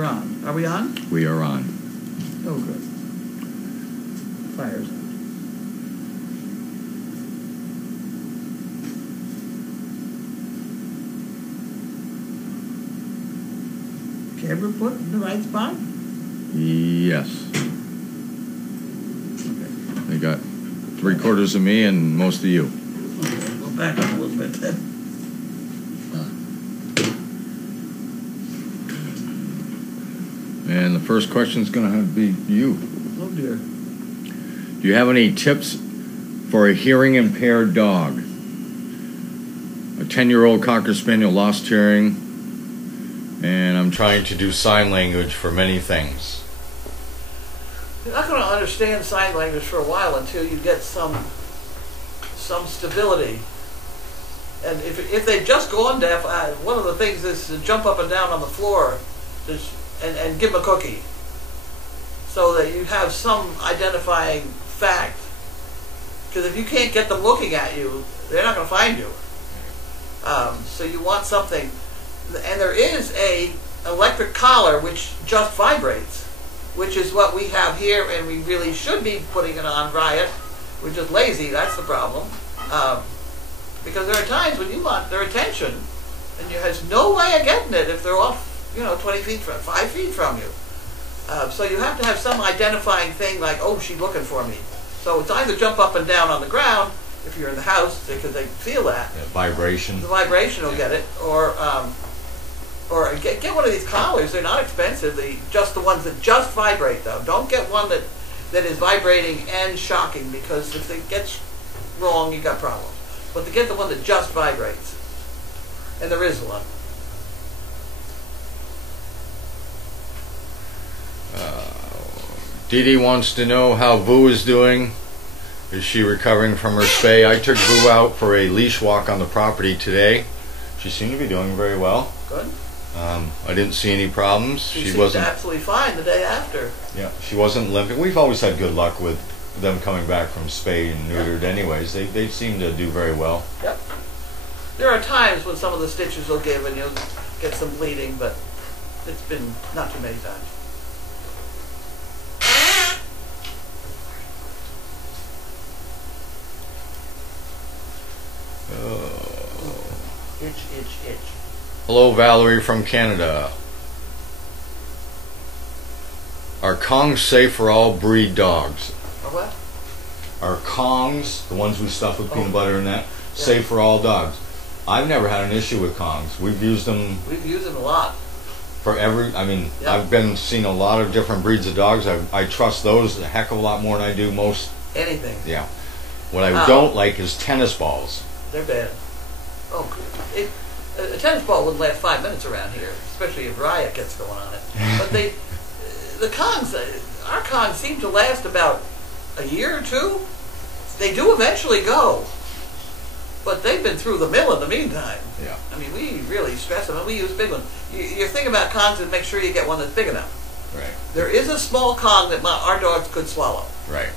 We're on. Are we on? We are on. Oh, good. Fireside. Camera put in the right spot? Yes. Okay. They got 3/4 of me and most of you. Okay, we'll back up a little bit then. And the first question is going to have to be you. Oh dear. Do you have any tips for a hearing impaired dog? A 10-year-old Cocker Spaniel lost hearing, and I'm trying to do sign language for many things. You're not going to understand sign language for a while until you get some stability. And if they've just gone deaf, one of the things is to jump up and down on the floor and give them a cookie, so that you have some identifying fact. Because if you can't get them looking at you, they're not going to find you. So you want something. And there is a electric collar which just vibrates, which is what we have here, and we really should be putting it on Riot. We're just lazy, that's the problem. Because there are times when you want their attention, and you have no way of getting it if they're off, 20 feet from, 5 feet from you. So you have to have some identifying thing like, oh, she's looking for me. So it's either jump up and down on the ground, if you're in the house, because they feel that. Yeah, vibration. The vibration will get it, or get one of these collars. They're not expensive. Just the ones that just vibrate, though. Don't get one that is vibrating and shocking, because if it gets wrong, you got problems. But to get the one that just vibrates, and there is one. Dee Dee wants to know how Boo is doing. Is she recovering from her spay? I took Boo out for a leash walk on the property today. She seemed to be doing very well. Good. I didn't see any problems. She wasn't absolutely fine the day after. Yeah, she wasn't limping. We've always had good luck with them coming back from spayed and neutered. Yep. Anyways. They seem to do very well. Yep. There are times when some of the stitches will give and you'll get some bleeding, but it's been not too many times. Itch. Hello, Valerie from Canada. Are Kongs safe for all breed dogs? What? Are Kongs, the ones we stuff with peanut butter and that, safe for all dogs? I've never had an issue with Kongs. We've used them. We've used them a lot. For every, I've been seeing a lot of different breeds of dogs. I trust those a heck of a lot more than I do most. Anything. Yeah. What I don't like is tennis balls. They're bad. Oh, a tennis ball wouldn't last 5 minutes around here, especially if Riot gets going on it. But the Kongs, our Kongs seem to last about a year or two. They do eventually go, but they've been through the mill in the meantime. Yeah. We really stress them, and we use big ones. Your thing about Kongs is make sure you get one that's big enough. Right. There is a small Kong that our dogs could swallow. Right.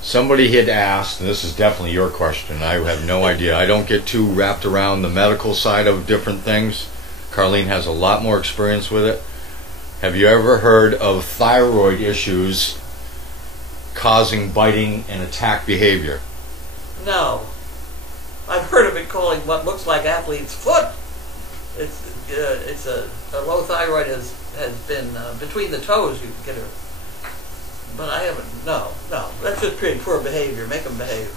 Somebody had asked, and this is definitely your question, I have no idea. I don't get too wrapped around the medical side of different things. Carlene has a lot more experience with it. Have you ever heard of thyroid issues causing biting and attack behavior? No. I've heard of it calling what looks like athlete's foot. It's a low thyroid has been between the toes. You can get it, but I haven't. No. That's just pretty poor behavior. Make them behave.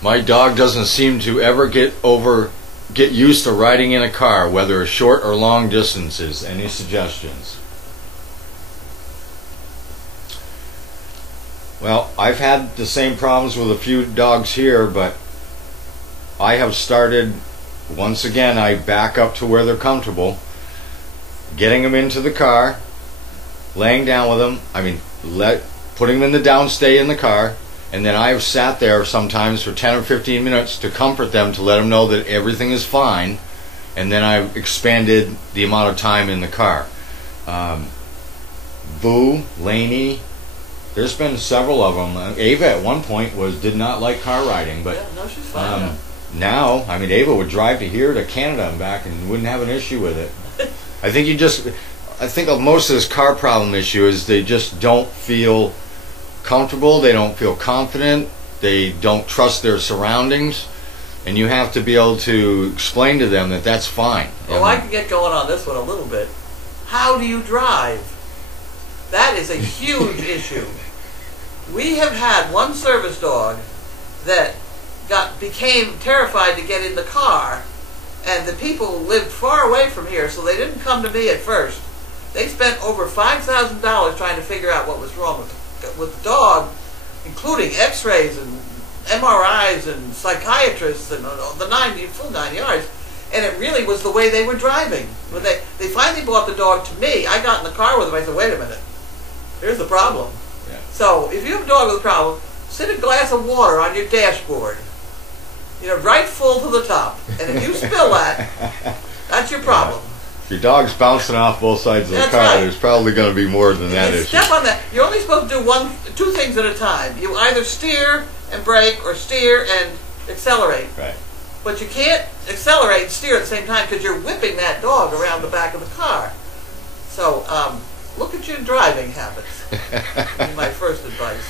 My dog doesn't seem to ever get used to riding in a car, whether short or long distances. Any suggestions? Well, I've had the same problems with a few dogs here, but I have started, once again, I back up to where they're comfortable, getting them into the car, laying down with them. putting them in the downstay in the car, and then I've sat there sometimes for 10 or 15 minutes to comfort them, to let them know that everything is fine, and then I've expanded the amount of time in the car. Boo, Laney, there's been several of them. Ava at one point did not like car riding, but Yeah, no, she's fine. now, I mean, Ava would drive to here to Canada and back and wouldn't have an issue with it. I think of most of this car problem issue is they just don't feel comfortable, they don't feel confident, they don't trust their surroundings, and you have to be able to explain to them that that's fine. Well, I can get going on this one a little bit. How do you drive? That is a huge issue. We have had one service dog that became terrified to get in the car, and the people lived far away from here, so they didn't come to me at first. They spent over $5,000 trying to figure out what was wrong with the dog, including x-rays and MRIs and psychiatrists and the full 9 yards. And it really was the way they were driving. When they finally brought the dog to me, I got in the car with them. I said, wait a minute, here's the problem. Yeah. So if you have a dog with a problem, sit a glass of water on your dashboard, right full to the top. And if you spill that, that's your problem. Yeah. If your dog's bouncing off both sides of the That's car, right. there's probably going to be more than that You issue. step on that. You're only supposed to do two things at a time. You either steer and brake, or steer and accelerate. Right. But you can't accelerate and steer at the same time, because you're whipping that dog around the back of the car. So look at your driving habits. Would be my first advice.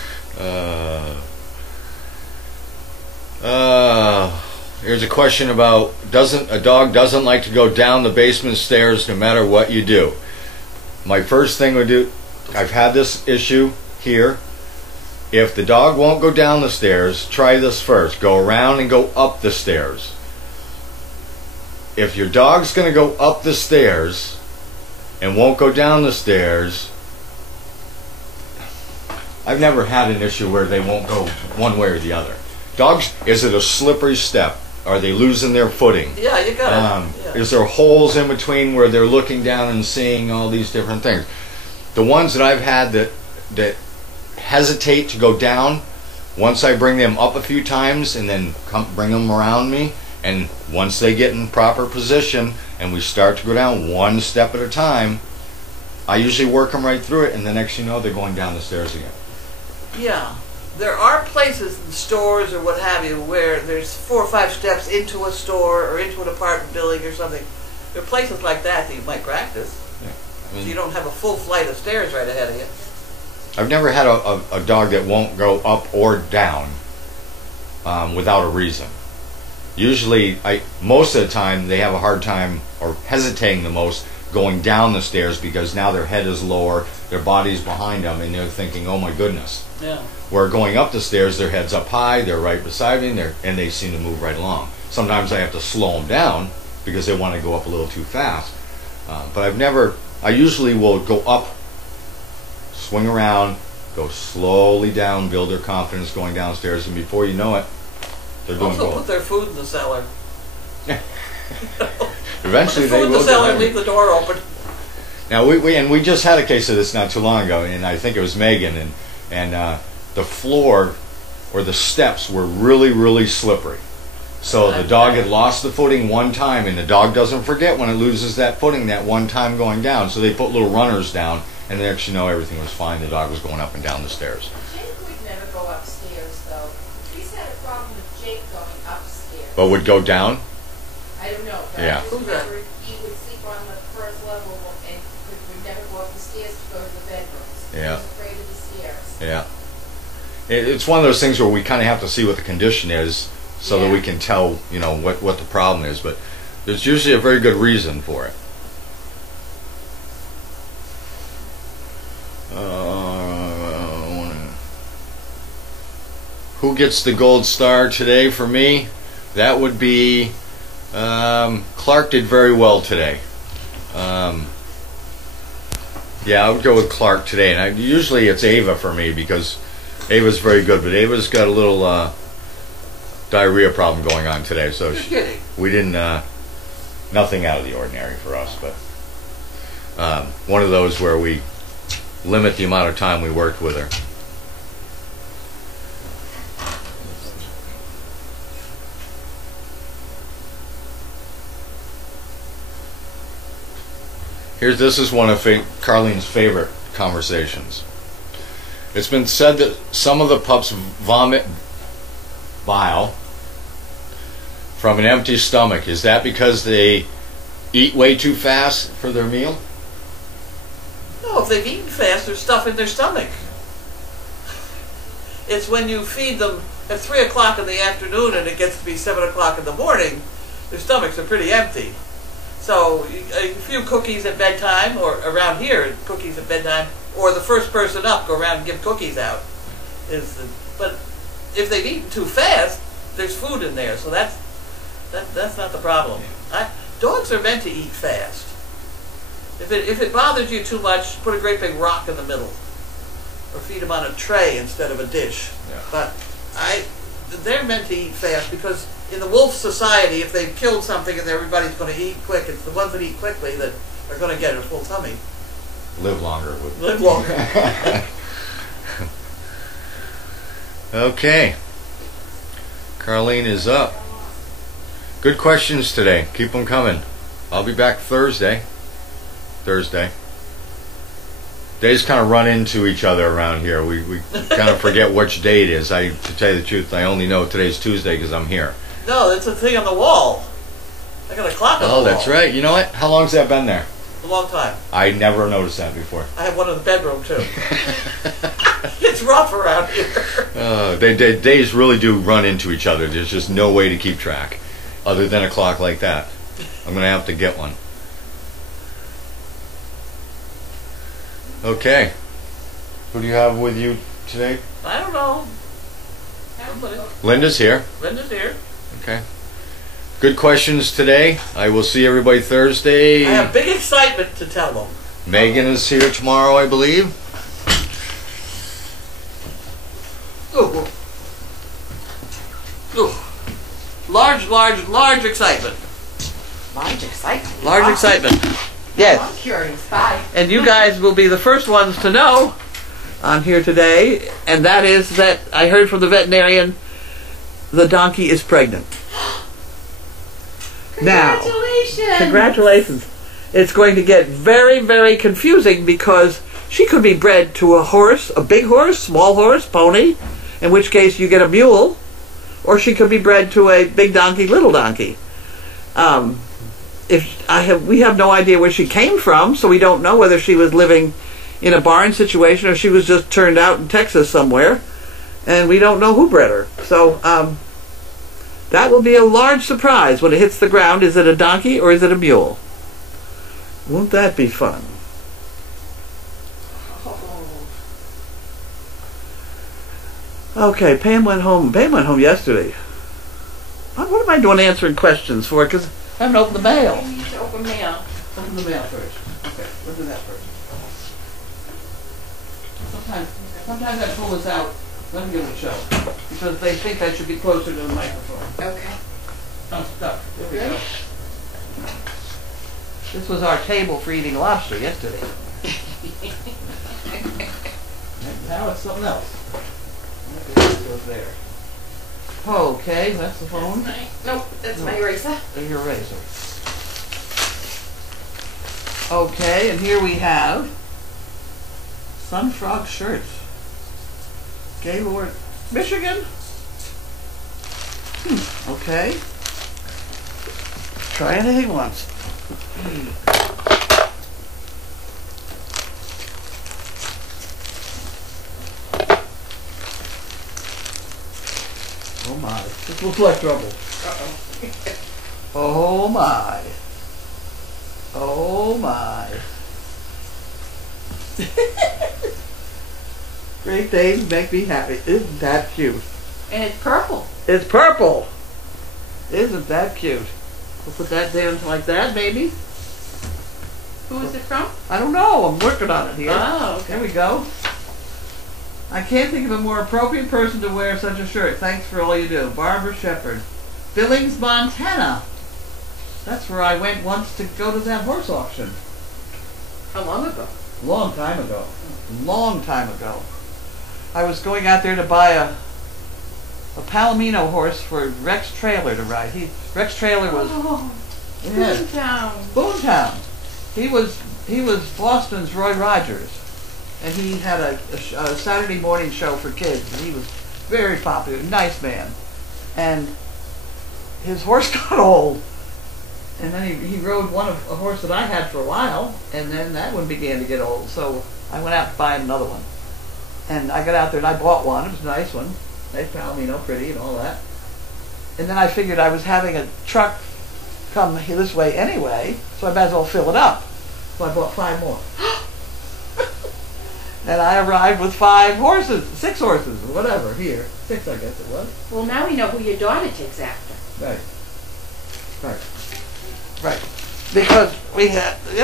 Here's a question about a dog doesn't like to go down the basement stairs no matter what you do. My first thing would do, I've had this issue here. If the dog won't go down the stairs, try this first. Go around and go up the stairs. If your dog's going to go up the stairs and won't go down the stairs, I've never had an issue where they won't go one way or the other. Dogs, is it a slippery step? Are they losing their footing? Yeah, you got it. Yeah. Is there holes in between where they're looking down and seeing all these different things? The ones that I've had that hesitate to go down, once I bring them up a few times and then bring them around me, and once they get in proper position and we start to go down one step at a time, I usually work them right through it, and the next you know, they're going down the stairs again. Yeah. There are places in stores or what have you where there's 4 or 5 steps into a store or into an apartment building or something. There are places like that you might practice. Yeah. So you don't have a full flight of stairs right ahead of you. I've never had a dog that won't go up or down without a reason. Usually, most of the time, they have a hard time or hesitating the most going down the stairs, because now their head is lower, their body's behind them, and they're thinking, oh my goodness. Yeah. Where going up the stairs, their head's up high, they're right beside me, and they seem to move right along. Sometimes I have to slow them down because they want to go up a little too fast. But I usually will go up, swing around, go slowly down, build their confidence going downstairs, and before you know it, they're doing Also well. put their food in the cellar. Eventually put the they food in will the cellar get and leave the door open. Now we just had a case of this not too long ago, and I think it was Megan, and the floor or the steps were really, really slippery. So the dog had lost the footing one time, and the dog doesn't forget when it loses that footing that one time going down. So they put little runners down, and the next you know, everything was fine. The dog was going up and down the stairs. Jake would never go upstairs, though. He's had a problem with Jake going upstairs. But would go down? I don't know. But Yeah. I just remember he would sleep on the first level and would never go up the stairs to go to the bedrooms. Yeah. He was afraid of the stairs. Yeah. It's one of those things where we kind of have to see what the condition is so that we can tell, what the problem is. But there's usually a very good reason for it. Who gets the gold star today for me? That would be Clark. Did very well today. Yeah, I would go with Clark today, and usually it's Ava for me because Ava's very good, but Ava's got a little diarrhea problem going on today, so we didn't nothing out of the ordinary for us, but one of those where we limit the amount of time we worked with her. This is one of Carlene's favorite conversations. It's been said that some of the pups vomit bile from an empty stomach. Is that because they eat way too fast for their meal? No, if they've eaten fast, there's stuff in their stomach. It's when you feed them at 3 o'clock in the afternoon and it gets to be 7 o'clock in the morning, their stomachs are pretty empty. So a few cookies at bedtime, or around here, cookies at bedtime, or the first person up, go around and give cookies out. But if they've eaten too fast, there's food in there, so that's not the problem. Dogs are meant to eat fast. If it bothers you too much, put a great big rock in the middle, or feed them on a tray instead of a dish. Yeah. But they're meant to eat fast, because in the wolf society, if they've killed something and everybody's going to eat quick, it's the ones that eat quickly that are going to get a full tummy. Live longer. Live longer. Okay. Carlene is up. Good questions today. Keep them coming. I'll be back Thursday. Days kind of run into each other around here. We kind of forget which day it is. To tell you the truth, I only know today's Tuesday because I'm here. No, that's a thing on the wall. I got a clock on the wall. Oh, that's right. You know what? How long's that been there? A long time. I never noticed that before. I have one in the bedroom, too. It's rough around here. Days really do run into each other. There's just no way to keep track other than a clock like that. I'm going to have to get one. Okay. Who do you have with you today? I don't know. Linda's here. Linda's here. Okay. Good questions today. I will see everybody Thursday. I have big excitement to tell them. Megan is here tomorrow, I believe. Ooh. Ooh. Large excitement. Large excitement. Large excitement. Yes. I'm curious. Bye. And you guys will be the first ones to know on here today, and that is that I heard from the veterinarian the donkey is pregnant. Congratulations. Now, congratulations. It's going to get very, very confusing because she could be bred to a horse, a big horse, small horse, pony, in which case you get a mule, or she could be bred to a big donkey, little donkey. We have no idea where she came from, so we don't know whether she was living in a barn situation or she was just turned out in Texas somewhere, and we don't know who bred her. So that will be a large surprise when it hits the ground. Is it a donkey or is it a mule? Won't that be fun? Okay, Pam went home. Pam went home yesterday. What am I doing answering questions for? Because I haven't opened the mail. You need to open mail. Open the mail first. Okay, we'll do that first. Sometimes I pull this out. Let me give it a show. Because they think that should be closer to the microphone. Okay. Oh, stuff. There we go. This was our table for eating lobster yesterday. Now it's something else. Okay, this goes there. Okay, that's the phone. Nope, that's my eraser. There's your razor. Okay, and here we have Sun Frog shirts. Gaylord, Michigan. Okay. Try anything once. Oh my, this looks like trouble. Oh my. Oh my. Great Danes make me happy. Isn't that cute? And it's purple. It's purple. Isn't that cute? We'll put that down like that, maybe. Who is it from? I don't know. I'm working on it here. Oh, okay. There we go. I can't think of a more appropriate person to wear such a shirt. Thanks for all you do. Barbara Shepherd. Billings, Montana. That's where I went once to go to that horse auction. How long ago? long time ago. Long time ago. I was going out there to buy a Palomino horse for Rex Trailer to ride. Rex Trailer was Boomtown. Boomtown. He was Boston's Roy Rogers, and he had a Saturday morning show for kids, and he was very popular, nice man. And his horse got old, and then he rode a horse that I had for a while, and then that one began to get old. So I went out to buy him another one, and I got out there and I bought one. It was a nice one, nice Palomino, pretty and all that. And then I figured I was having a truck come this way anyway, so I might as well fill it up. So I bought 5 more. And I arrived with 6 horses, or whatever, here. 6, I guess it was. Well, now we know who your daughter takes after. Right. Because we had, we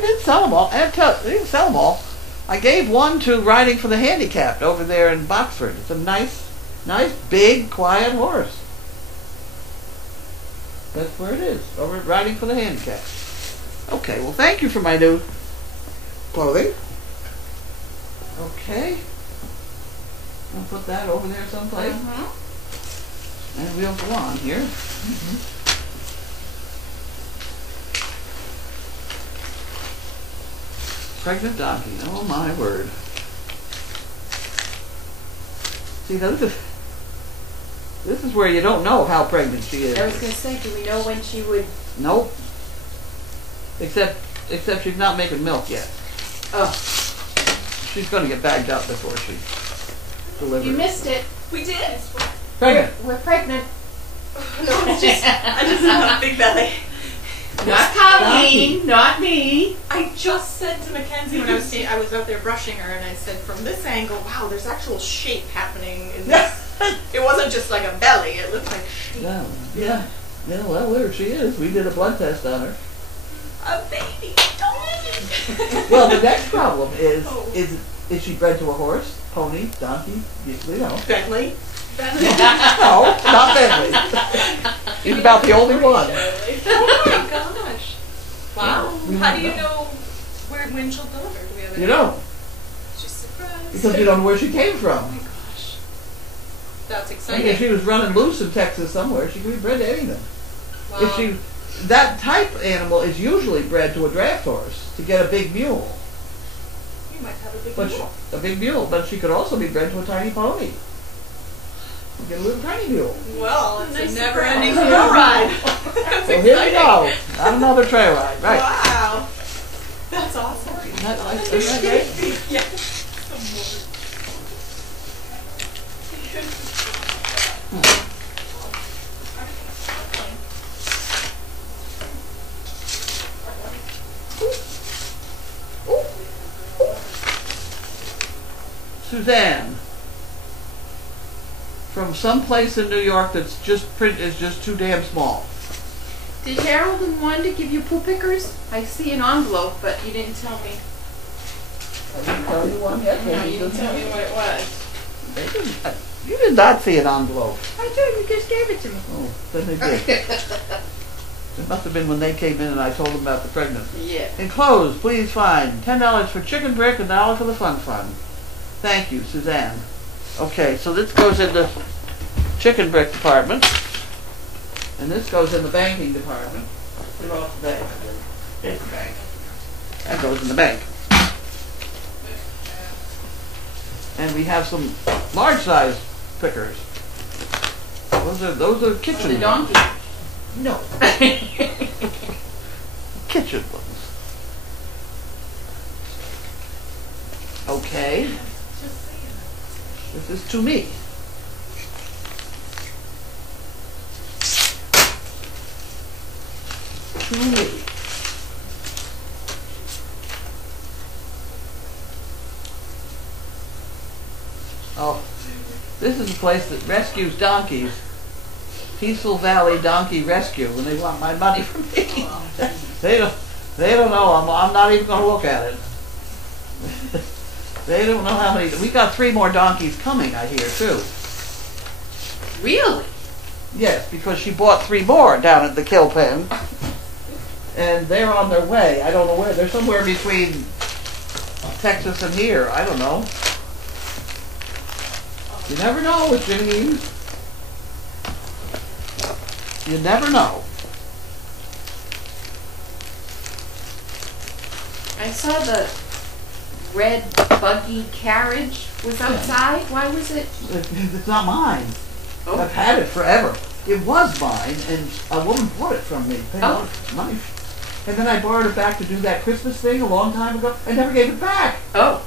did sell them all. We didn't sell them all. I gave one to Riding for the Handicapped over there in Boxford. It's a nice, big, quiet horse. That's where it is, over at Riding for the Handicapped. Okay, well, thank you for my new clothing. Okay. I'll put that over there someplace. And we'll go on here. Pregnant donkey. Oh, my word. See, now this is where you don't know how pregnant she is. I was going to say, do we know when she would... Nope. Except she's not making milk yet. Oh. She's going to get bagged up before she delivers. You missed it. We did. Pregnant. We're pregnant. No, I just have a big belly. Not Carlene, not me. I just said to Mackenzie when I was out there brushing her, and I said, from this angle, wow, there's actual shape happening in this. It wasn't just like a belly; it looked like shape. Yeah. Well, there she is. We did a blood test on her. A baby. Well, the next problem is she bred to a horse, pony, donkey? We know. Bentley. No, not Bentley. He's about the only one. Oh my gosh! Wow. We How do don't you know when she'll deliver? Do we have You don't. Just surprised. Because you don't know where she came Oh from. my gosh. That's I mean, exciting. if she was running loose in Texas somewhere, she could be bred to anything. Wow. That type animal is usually bred to a draft horse to get a big mule. You might have a big But mule. a big mule, but she could also be bred to a tiny pony. You get a little tiny mule. Well, it's Nice a never-ending surprise. trail ride. That's So here we exciting. go. Not another trail ride, right? Wow. That's awesome. Isn't that great? Yes. Suzanne, from some place in New York that's is just too damn small. Did Harold and Wanda give you poo pickers? I see an envelope, but you didn't tell me. I didn't tell you one yet. No, you didn't tell me what it was. You did not see an envelope. I did. You just gave it to me. Oh, then they did. It must have been when they came in and I told them about the pregnancy. Yeah. Enclosed, please find $10 for chicken brick, $1 for the fun fund. Thank you, Suzanne. Okay, so this goes in the chicken brick department, and this goes in the banking department. Get off the bank. Here's the bank. That goes in the bank. And we have some large size pickers. Those are kitchen For the ones. donkey. No. Kitchen ones. Okay. This is to me. To me. Oh, this is a place that rescues donkeys. Peaceful Valley Donkey Rescue, and they want my money from me. They don't know. I'm not even going to look at it. They don't know how many. We got 3 more donkeys coming, I hear, too. Really? Yes, because she bought 3 more down at the kill pen, and they're on their way. I don't know where. They're somewhere between Texas and here. I don't know. You never know with Janine. You never know. I saw the red buggy carriage was outside. Why was it? It's not mine. Oh. I've had it forever. It was mine, and a woman bought it from me. Paid a lot of money. And then I borrowed it back to do that Christmas thing a long time ago. I never gave it back. Oh.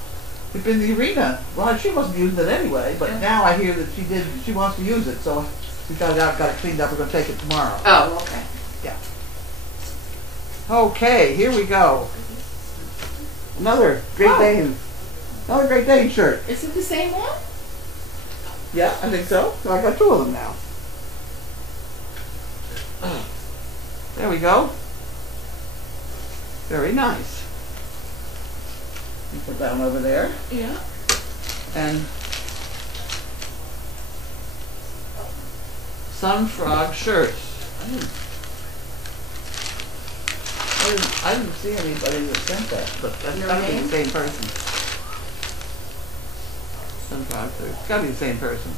It's in the arena. Well, she wasn't using it anyway, but now I hear that she did. She wants to use it, so we got it cleaned up. We're going to take it tomorrow. Oh, okay. Yeah. Okay, here we go. Another Great Dane. Another Great Dane shirt. Is it the same one? Yeah, I think so. So I got two of them now. There we go. Very nice. You put that one over there. Yeah. And Sun Frog shirts. I didn't see anybody that sent that, but that's gotta be the same person. Sun Frog shirts. It's gotta be the same person.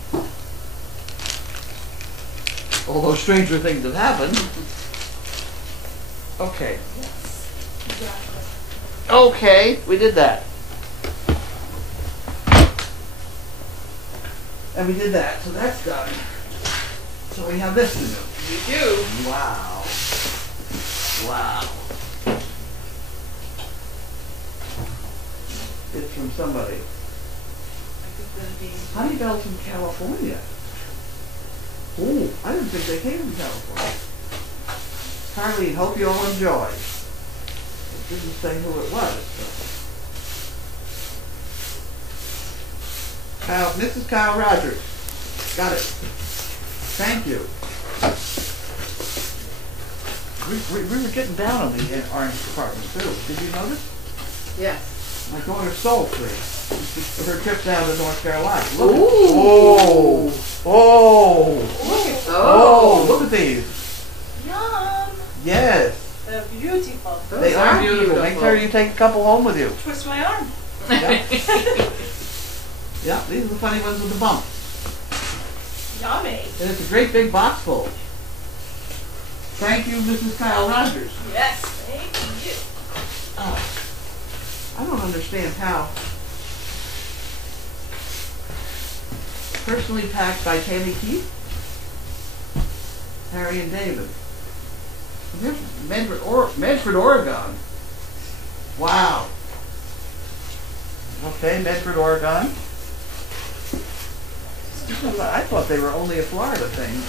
Although stranger things have happened. Okay. Okay, we did that. And we did that, so that's done. So we have this to do. We do. Wow. Wow. It's from somebody. Honeybell's from California. Ooh, I didn't think they came from California. Carlene, hope you all enjoy. It didn't say who it was. Mrs. Kyle Rogers. Got it. Thank you. We were getting down on the orange department too. Did you notice? Yes. My daughter stole three. Her trip down to North Carolina. Look. Ooh. Oh, look at these. Yum. Yes. They're beautiful. They are beautiful. Make sure you take a couple home with you. Twist my arm. Yeah. Yeah, these are the funny ones with the bump. Yummy. And it's a great big box full. Thank you, Mrs. Kyle Rogers. Yes, thank you. I don't understand how. Personally packed by Tammy Keith, Harry and David. And here's Medford, Oregon. Wow. Okay, Medford, Oregon. I thought they were only a Florida thing,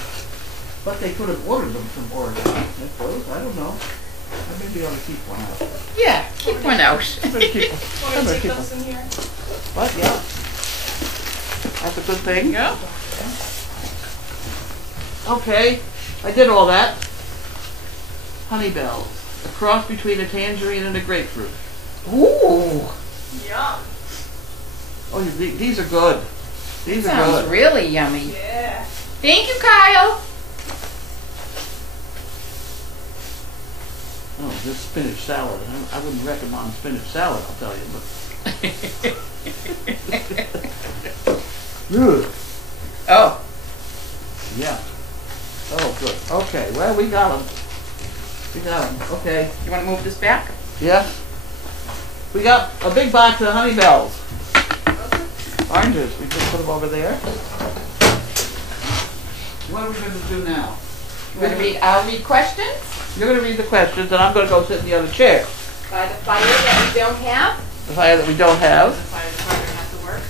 but they could have ordered them from Oregon. I suppose. I don't know. I maybe ought to keep one out. Yeah, keep one out. I'm gonna keep Want I'm to gonna take keep those in here? But yeah, that's a good thing. Yeah. Okay, I did all that. Honey bells, a cross between a tangerine and a grapefruit. Ooh. Yum. Oh, these are good. These are Sounds good. really yummy. Yeah. Thank you, Kyle. Oh, this spinach salad. I wouldn't recommend spinach salad, I'll tell you. But Ugh. Oh. Yeah. Oh, good. Okay. Well, we got them. We got them. Okay. You want to move this back? Yeah. We got a big box of honey bells. Oranges. We just put them over there. What are we going to do now? I'll read questions. You're going to read the questions, and I'm going to go sit in the other chair. By the fire that we don't have. The fire that we don't have. The fire department has to work.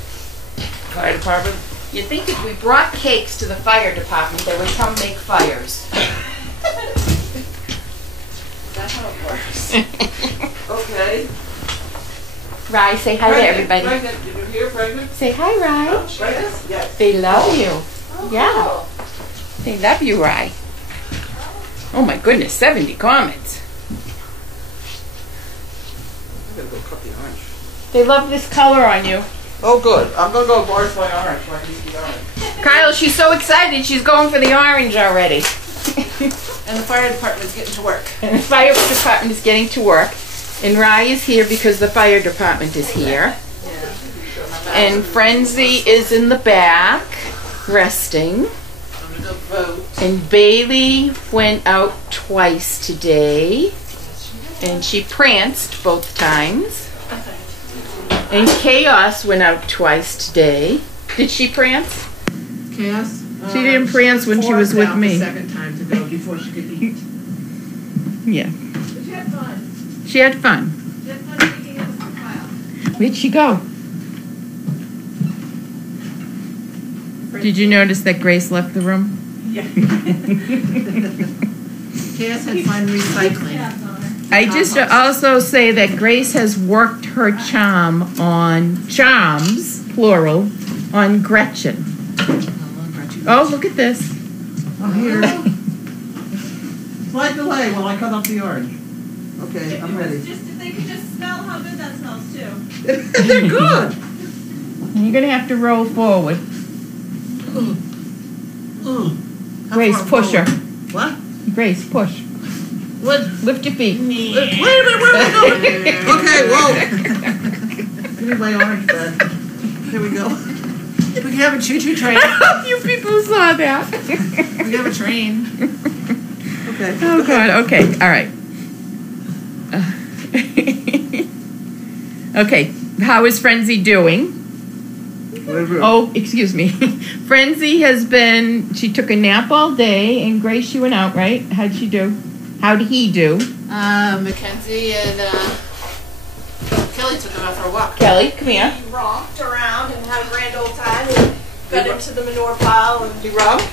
Fire department. You'd think if we brought cakes to the fire department, they would come make fires. That's how it works. Okay. Rye, say hi to everybody. Pregnant. Did you hear pregnant? Say hi, Rye. Pregnant? Yes. They love you. Yeah. They love you, Rye. Oh my goodness, 70 comments. I'm going to go cut the orange. They love this color on you. Oh, good. I'm going to go barge my orange so I can eat the orange. Kyle, she's so excited, she's going for the orange already. And the fire department's getting to work. And the fire department is getting to work. And Rye is here because the fire department is here. And Frenzy is in the back, resting. And Bailey went out twice today. And she pranced both times. And Chaos went out twice today. Did she prance? Chaos? She didn't prance when she was with me. The second time to go before she could eat. Yeah. But you had fun. She had fun. You had fun picking up the file. Where'd she go? Did you notice that Grace left the room? Yeah. Chaos had fun recycling. I just also say that Grace has worked her charms, plural, on Gretchen. Oh, look at this. Oh, here. Slight delay while I cut up the orange. Okay, I'm ready. Just if they could just smell how good that smells too. They're good. You're going to have to roll forward. Grace, push her. What? Grace, push. What? Lift your feet. Wait a minute, where are we going? Okay, whoa. Give me my orange bud. Here we go. We can have a choo-choo train. You people saw that. We can have a train. Okay. Oh, God. Okay. All right. Okay. How is Frenzy doing? Oh, excuse me. Frenzy has been, she took a nap all day, and Grace, you went out, right? How'd she do? How did he do? Mackenzie and Kelly took him out for a walk. Kelly, come here. He romped around and had a grand old time and got into the manure pile and He romped?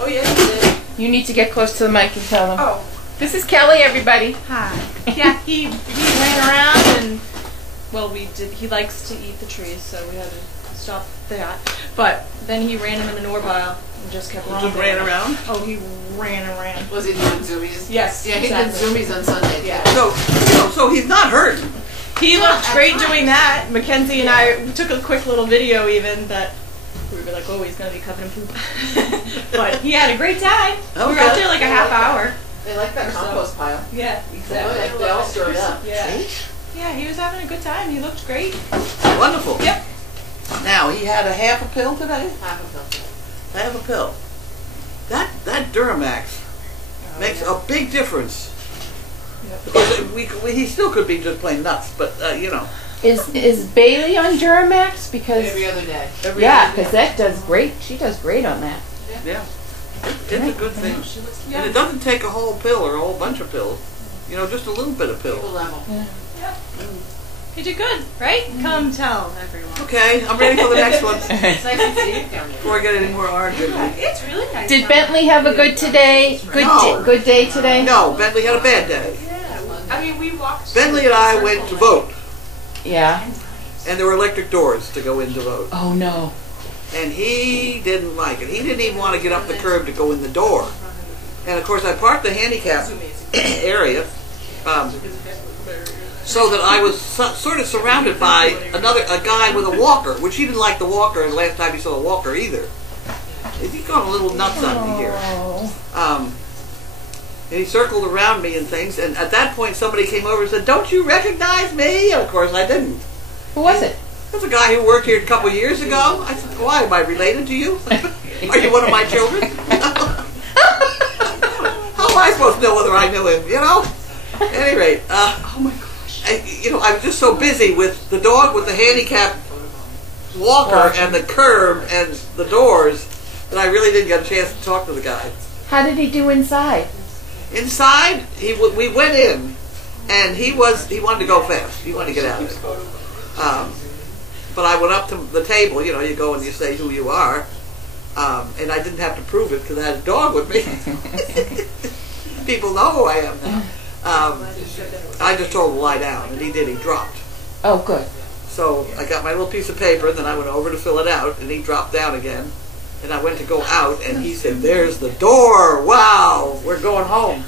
oh yeah, he did. You need to get close to the mic and tell them. Oh, This is Kelly, everybody. hi. Yeah, he ran around and well, he likes to eat the trees, so we had to stop that. But then he ran in the manure pile and just kept romping. Just ran around? Oh, he ran around. Was he doing zoomies? Yes, Yeah, he exactly. did zoomies on Sunday. Yeah. So he's not hurt. He looked great doing that. Mackenzie and I we took a quick little video even that we were like, oh, he's going to be covered in poop. But he had a great time. We were out there like a half hour. They like that compost pile. Yeah, Exactly. They all stir it up. Yeah. Yeah, he was having a good time. He looked great. Wonderful. Yep. Now, he had a half a pill today? Half of them. Half a pill. That Duramax makes a big difference. Because he still could be just plain nuts, but you know. Is Bailey on Duramax? Because Every other day. because that does great. She does great on that. Yeah. It's a good thing. And it doesn't take a whole pill or a whole bunch of pills. You know, just a little bit of Equal pill. level. You did good, right? Come tell everyone. Okay, I'm ready for the next one. It's nice to see you down there. Before I get any more argument. It's really nice. Did Bentley have a good today? No. Good day today? No, Bentley had a bad day. I mean, we walked. Bentley and I went to vote, Yeah. and there were electric doors to go in to vote. Oh no. And he didn't like it. He didn't even want to get up the curb to go in the door. And of course, I parked the handicap area so that I was sort of surrounded by a guy with a walker, which he didn't like the walker. And the last time he saw a walker either, he's gone a little nuts on me here. And he circled around me and things. And at that point, somebody came over and said, "Don't you recognize me?" And of course, I didn't. Who was it? That's a guy who worked here a couple years ago. I said, "Why? Am I related to you? Are you one of my children?" How am I supposed to know whether I knew him? You know. At any rate, oh my gosh! I was just so busy with the dog with the handicap walker and the curb and the doors that I really didn't get a chance to talk to the guy. How did he do inside? Inside, we went in, and he wanted to go fast. He wanted to get out of it. But I went up to the table. You know, you go and you say who you are, and I didn't have to prove it because I had a dog with me. People know who I am now. I just told him to lie down, and he did. He dropped. Oh, good. So I got my little piece of paper, and then I went over to fill it out, and he dropped down again. And I went to go out, and he said, "There's the door. Wow, we're going home."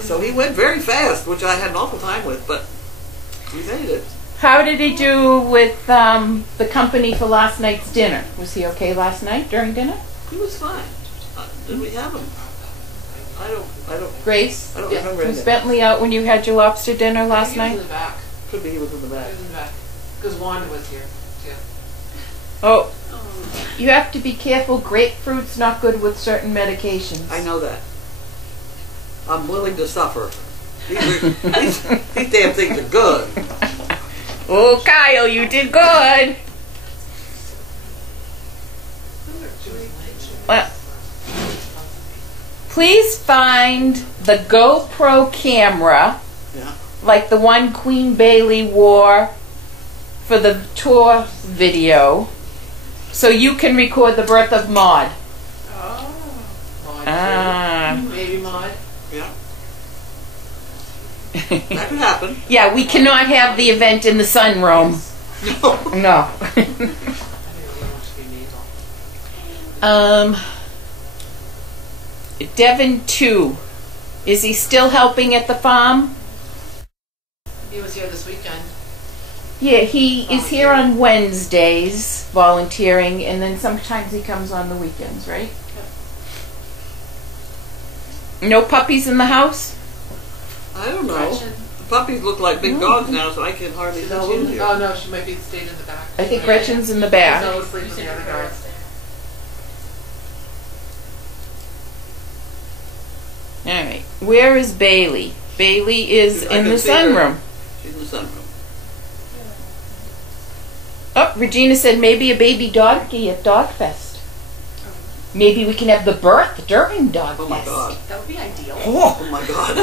So he went very fast, which I had an awful time with, but we made it. How did he do with the company for last night's dinner? Was he okay last night during dinner? He was fine. Did we have him? I don't Grace? remember Was anything. Bentley out when you had your lobster dinner last He was night? in the back. Could be he was in the He back. was in the back. Because Wanda was here, too. Oh, you have to be careful. Grapefruit's not good with certain medications. I know that. I'm willing to suffer. These damn things are good. Oh, Kyle, you did good. Well, please find the GoPro camera, Yeah. like the one Queen Bailey wore for the tour video, so you can record the birth of Maud. Maud, Ah. too. Baby Maud. Yeah. That could happen. Yeah, we cannot have the event in the sunroom. No. No. I didn't really want to be nasal. Devin 2. Is he still helping at the farm? He was here this weekend. Yeah, he is here on Wednesdays volunteering, and then sometimes he comes on the weekends, right? No puppies in the house? I don't know. Gretchen. The puppies look like big dogs now, so I can hardly tell who's here. Oh no, she might be staying in the back. I think Gretchen's in the back. So sleep with the other guards. Alright, where is Bailey? Bailey is I in can the see her. sunroom. She's in the sunroom. Oh, Regina said maybe a baby donkey at Dogfest. Maybe we can have the birth during Dogfest. Oh my god. That would be ideal. Oh my god.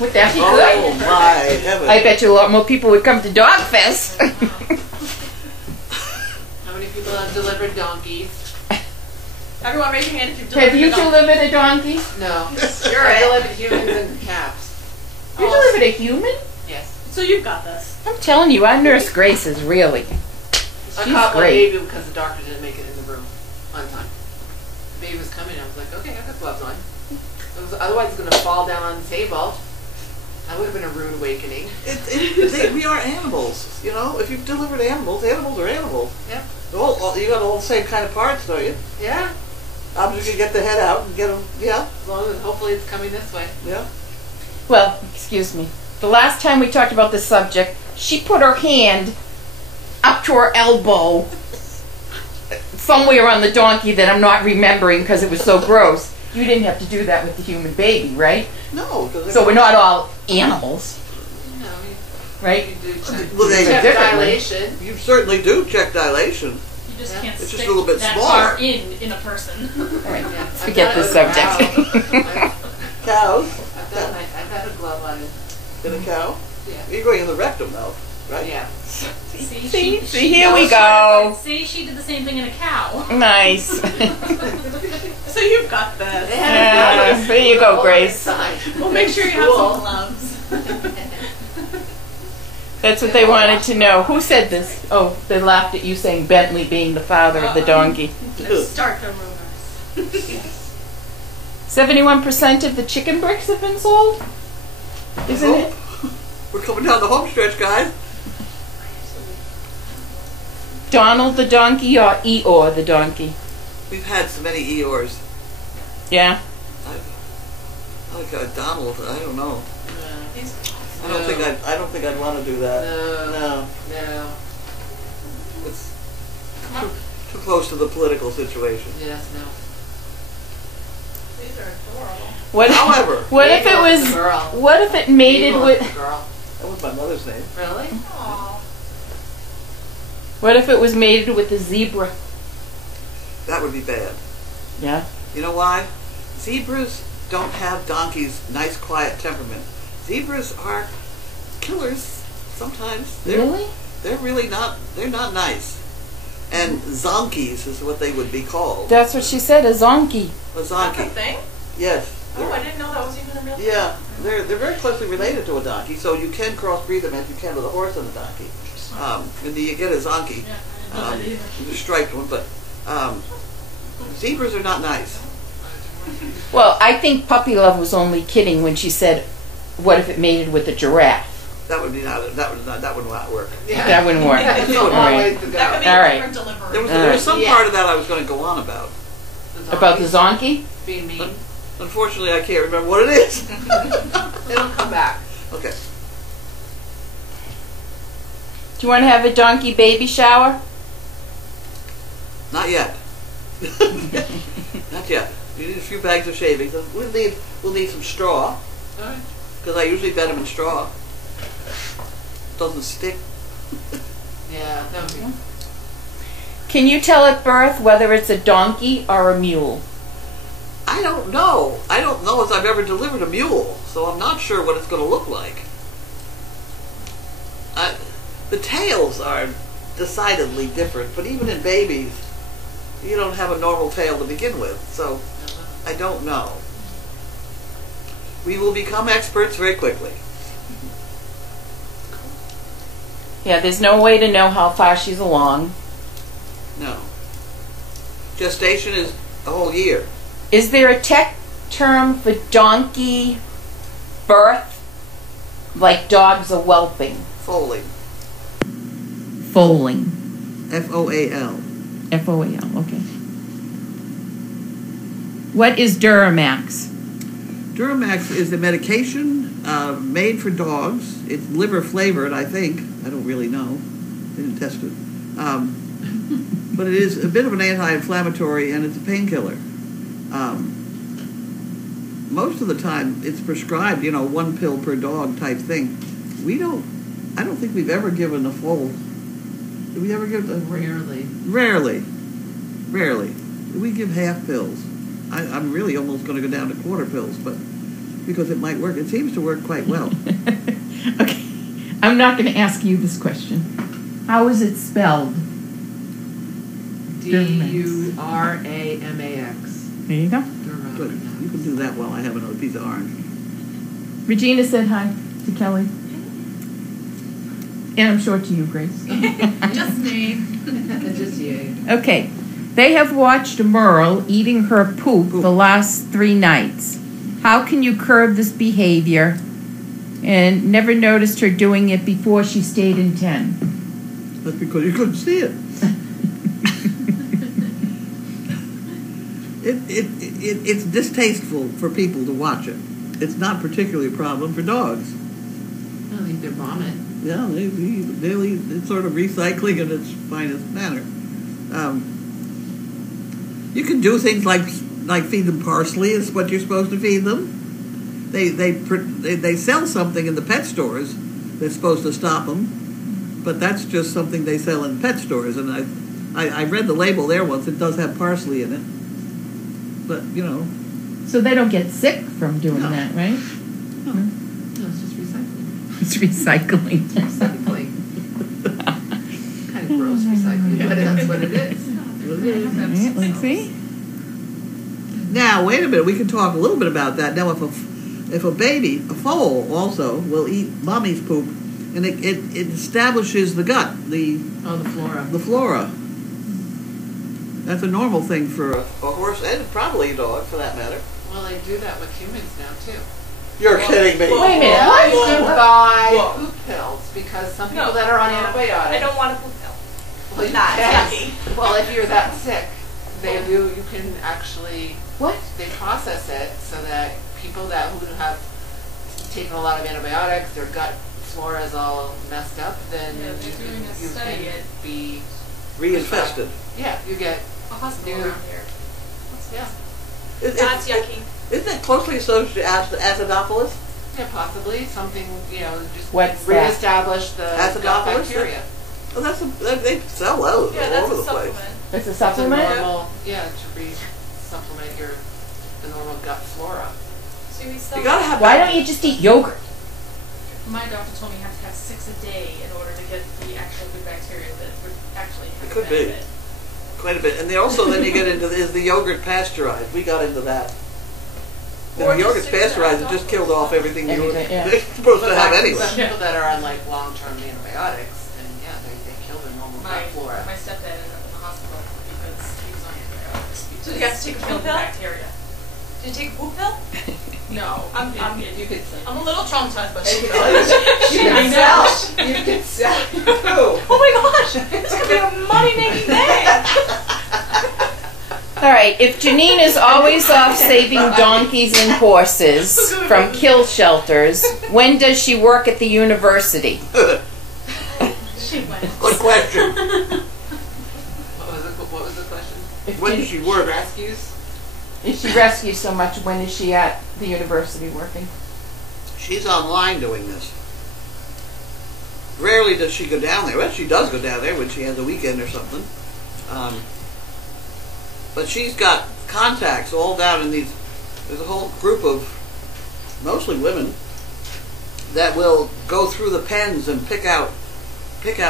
Would that be Oh good? my heavens. I bet you a lot more people would come to Dogfest. How many people have delivered donkeys? Everyone raise your hand if you've delivered Have you a dog. delivered a donkey? No. You're I it. delivered humans and calves. You delivered a human? Yes. So you've got this. I'm telling you, our nurse Grace is really. I She's caught one great. baby because the doctor didn't make it in the room on time. The baby was coming. I was like, okay, I got gloves on. Otherwise, it's going to fall down on the table. That would have been a rude awakening. We are animals, you know. If you've delivered animals, animals are animals. Yep. You got all the same kind of parts, don't you? Yeah. I'm just gonna get the head out and get them. Yeah, As long as hopefully it's coming this way. yeah. Well, excuse me. The last time we talked about this subject, she put her hand up to her elbow somewhere on the donkey that I'm not remembering because it was so gross. You didn't have to do that with the human baby, right? No, because So we're not all animals, No, right? you do check, Well, they- check differently. dilation. you certainly do check dilation. You just Yeah. can't It's just stick a little bit that smaller. far in a person. All right, Yeah. let's I've forget done this it with a subject. cow. Cows I've had a glove on it. in a cow. Yeah. You're going in the rectum though, right? Yeah. See, See, here we go. See, she did the same thing in a cow. Nice. So you've got this. They had a glove There you go, on Grace. its side. Well, make sure you have Cool. some gloves. That's what they wanted to know. Who said this? Oh, they laughed at you saying Bentley being the father of the donkey. Start the rumors. 71% of the chicken bricks have been sold? Isn't Oh. it? We're coming down the home stretch, guys. Donald the donkey or Eeyore the donkey? We've had so many Eeyores. Yeah? Donald. I don't know. No. I don't think I'd want to do that. No. No, No. it's too close to the political situation. Yes, no. These are adorable. What if, However, what if it Mabel is was, the girl. what if it mated Mabel with, is the girl. that was my mother's name. Really? Aww. what if it was mated with a zebra? That would be bad. Yeah? You know why? Zebras don't have donkeys' nice, quiet temperament. Zebras are killers sometimes. Really? They're really not. They're not nice. And zonkies is what they would be called. That's what she said, a zonkey. A That's a zonkie. thing? Yes. Oh, I didn't know that was even a real thing. Yeah, they're very closely related to a donkey, so you can crossbreed them as you can with a horse and a donkey. And you get a zonkey, Yeah, I didn't know that either. the striped one, but zebras are not nice. Well, I think Puppy Love was only kidding when she said, what if it mated with a giraffe? That would not work. Yeah. That wouldn't work. That's a All long right. ways to go. That could be All a right. different delivery. There was some Yeah. part of that I was going to go on about. About the zonkey? Being mean. Unfortunately, I can't remember what it is. It'll come back. Okay. Do you want to have a donkey baby shower? Not yet. Not yet. You need a few bags of shavings. We'll need some straw. Alright. Because I usually bed them in straw. Doesn't stick. Yeah, that would be. Can you tell at birth whether it's a donkey or a mule? I don't know. I don't know if I've ever delivered a mule, so I'm not sure what it's going to look like. The tails are decidedly different, but even in babies, you don't have a normal tail to begin with, so I don't know. We will become experts very quickly. Yeah, there's no way to know how far she's along. No. Gestation is a whole year. Is there a tech term for donkey birth? Like dogs are whelping. Foaling. Foaling. F-O-A-L. F-O-A-L, okay. What is Duramax? Duramax is a medication made for dogs. It's liver flavored, I think. I don't really know. I didn't test it. But it is a bit of an anti-inflammatory, and it's a painkiller. Most of the time, it's prescribed, 1 pill per dog type thing. I don't think we've ever given a full. Did we ever give a... Rarely. Rarely. We give half pills. I'm really almost going to go down to quarter pills, but because it might work. It seems to work quite well. Okay. I'm not going to ask you this question. How is it spelled? Duramax. There you go. Good. You can do that while I have another piece of orange. Regina said hi to Kelly. And I'm sure to you, Grace. Just me. Just you. Okay. They have watched Merle eating her poop the last 3 nights. How can you curb this behavior? And never noticed her doing it before she stayed in 10. That's because you couldn't see it. It's distasteful for people to watch it. It's not particularly a problem for dogs. I think they're vomit. Yeah, it's sort of recycling in its finest manner. You can do things like feed them parsley. Is what you're supposed to feed them. They sell something in the pet stores that's supposed to stop them, but that's just something they sell in pet stores. And I read the label there once. It does have parsley in it, but So they don't get sick from doing that, right? No. No, it's just recycling. It's recycling. Recycling. Kind of gross recycling, but that's what it is. Right, let's see. Now, wait a minute. We can talk a little bit about that. Now, if a baby, a foal also, will eat mommy's poop, and it establishes the gut, the flora. The flora. That's a normal thing for a horse and probably a dog, for that matter. Well, they do that with humans now, too. You're kidding me. Wait a minute. Yeah, you can buy poop pills because some people that are on antibiotics. I don't want a poop pill. Well, you Not can. yucky. Well, if you're that sick, you can actually. What? They process it so that people who have taken a lot of antibiotics, their gut flora is all messed up, then you can be Reinfested. Yeah, you get A hospital around here. yeah. That's yucky. Isn't it closely associated to acidophilus? Yeah, possibly something, just What's that? reestablish the gut Acidophilus? bacteria. Well, they sell those Yeah, all that's over a the place. supplement. It's a It's a supplement? normal, to supplement the normal gut flora. So we sell. You gotta have. Why don't you just eat yogurt? My doctor told me you have to have 6 a day in order to get the actual good bacteria that would actually have It could a be. benefit. Quite a bit. And then you get into is the yogurt pasteurized. We got into that. If Or the yogurt's just pasteurized, it just killed off everything you were Everything, yeah. they're supposed to have But anyway. people that are on long-term antibiotics, and they kill their normal gut flora. My stepdad ended up in the hospital because he was on antibiotics. Did you guys take a poop pill? Bacteria. Did you take a poop pill? No, I'm a little traumatized by poop pills. You can sell. Oh my gosh, this could be a money-making day. right, if Janine is always off saving donkeys and horses from kill shelters, when does she work at the university? She went. Good question. What was the question? When does she work? Rescues? If she rescues so much, when is she at the university working? She's online doing this. Rarely does she go down there. Well, she does go down there when she has a weekend or something. But she's got contacts all down in these. There's a whole group of mostly women that will go through the pens and pick out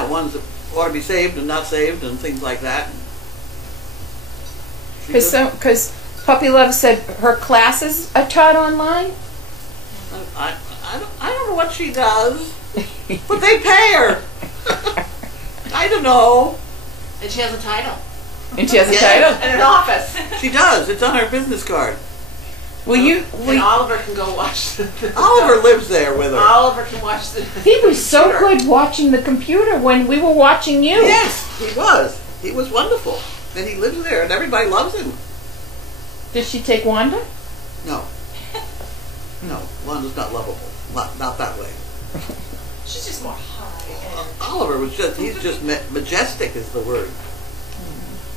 ones that ought to be saved and not saved and things like that. Because Puppy Love said her classes are taught online. I don't know what she does, but they pay her. I don't know. And she has a title. And she has a Yeah. title. And an office. She does. It's on her business card. And Oliver can go watch the Oliver lives there with her. Oliver can watch the He was so computer. good watching the computer when we were watching you. Yes, he was. He was wonderful. And he lives there, and everybody loves him. Did she take Wanda? No. No, Wanda's not lovable. Not that way. She's just more high and Oliver was he's just majestic is the word.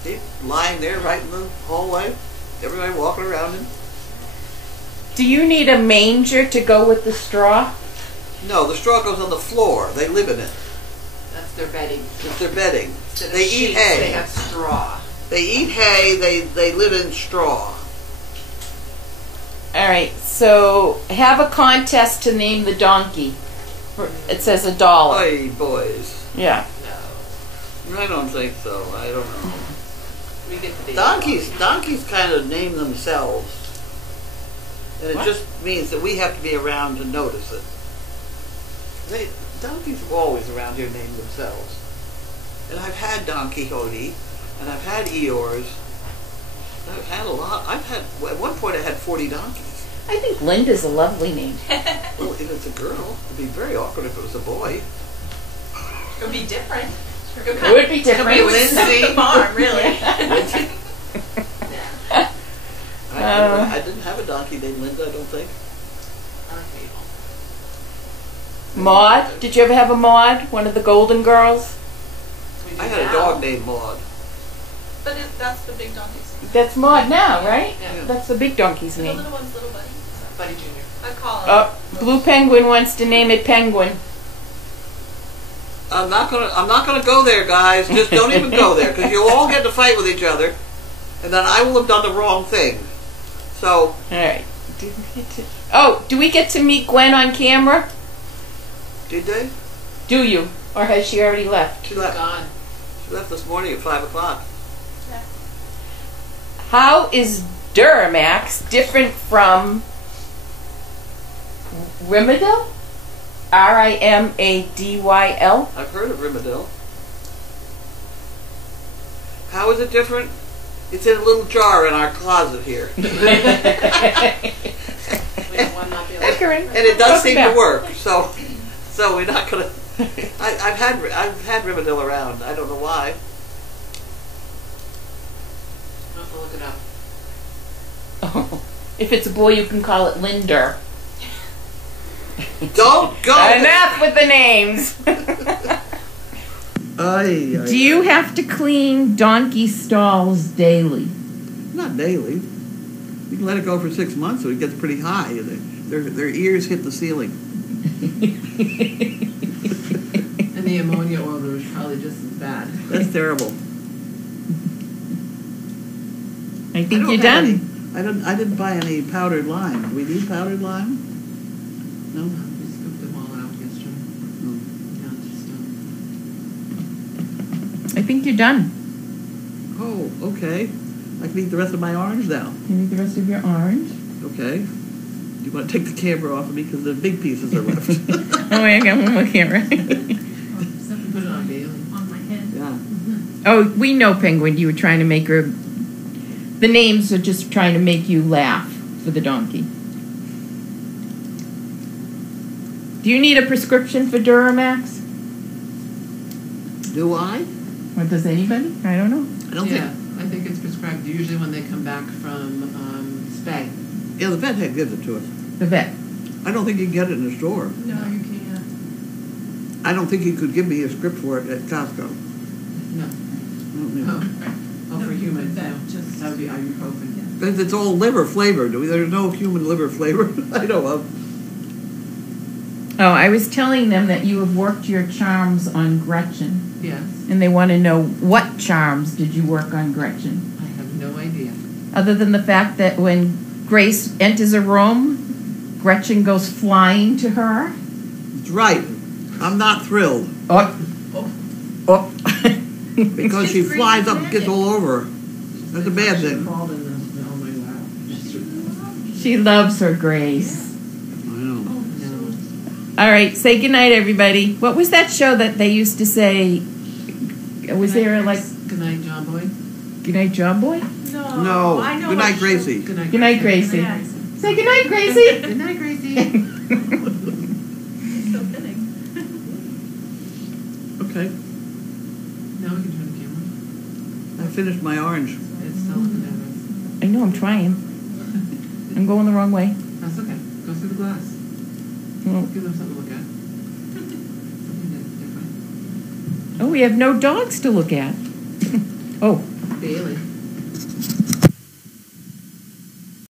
He's lying there right in the hallway. Everybody walking around him. Do you need a manger to go with the straw? No, the straw goes on the floor. They live in it. That's their bedding. It's their bedding. Instead of They eat sheets, hay. They have straw. They eat hay. They live in straw. All right, so have a contest to name the donkey. It says $1. Oy, boys. Yeah. No. I don't think so. I don't know. We get the Donkeys kind of name themselves. And it just means that we have to be around to notice it. Donkeys are always around here name themselves. And I've had Don Quixote, and I've had Eeyores. I've had a lot. At one point I had 40 donkeys. I think Linda's a lovely name. Well, if it's a girl, it'd be very awkward if it was a boy. it would be different. It would be different. It would set the farm, really. I didn't have a donkey named Linda, I don't think. Maud? Did you ever have a Maud? One of the Golden Girls? I had a dog named Maud. But that's the big donkey's name. That's Maud now, right? Yeah. That's the big donkey's The name. little one's little buddy. Buddy Junior. I call him. Oh, Blue Penguin wants to name it Penguin. I'm not gonna go there, guys. Just don't even go there, because you'll all get to fight with each other, and then I will have done the wrong thing. So, All right. Oh, do we get to meet Gwen on camera? did they? Do you? Or has she already left? She left. Gone. She left this morning at 5 o'clock. How is Duramax different from Rimadyl? Rimadyl? I've heard of Rimadyl. How is it different? It's in a little jar in our closet here. We have one not the other. And it does seem to work. So we're not gonna. I've had Rimadyl around. I don't know why. I'll have to look it up. Oh, if it's a boy, you can call it Linder. Don't go. Enough with the names. Do you have to clean donkey stalls daily? Not daily. You can let it go for 6 months so it gets pretty high. Their ears hit the ceiling. And the ammonia oil there was probably just as bad. That's terrible. I think you're done. I didn't buy any powdered lime. Do we need powdered lime? No. We scooped them all out yesterday. Yeah, it's just done. I think you're done. Oh, okay. I can eat the rest of my orange now. You need the rest of your orange? Okay. Do you want to take the camera off of me because the big pieces are left? Oh, I got one more camera. Just have to put it on Bailey. On my head. Yeah. Oh, we know, Penguin. You were trying to make her. The names are just trying to make you laugh for the donkey. Do you need a prescription for Duramax? Do I? Or does anybody? I don't know. I don't Yeah, think. I think it's prescribed usually when they come back from spay. Yeah, the vet had gives it to us. The vet. I don't think you can get it in the store. No, you can't. I don't think he could give me a script for it at Costco. No. I don't think Oh, oh, for humans, that no. just- That would be ibuprofen. Because it's all liver flavored. There's no human liver flavor I know of. Oh, I was telling them that you have worked your charms on Gretchen, Yes. and they want to know what charms did you work on Gretchen? I have no idea. Other than the fact that when Grace enters a room, Gretchen goes flying to her. It's right. I'm not thrilled. Oh. Oh. Because she flies up and gets all over her. That's a bad thing. Crawled in the oh my lap. She loves her Grace. I know. No. All right, say goodnight, everybody. What was that show that they used to say? Was there like Good night, John Boy. goodnight, John Boy? No. I know Good what night, show- Gracie. Good night. Good night, Gracie. Yeah. Say goodnight, Gracie. Good night, Gracie. So fitting. Okay. Now we can turn the camera. I finished my orange. It's still looking at us. I know I'm trying. I'm going the wrong way. That's okay. Go through the glass. Well, Give them something to look at. Something different. oh, we have no dogs to look at. Oh, Bailey.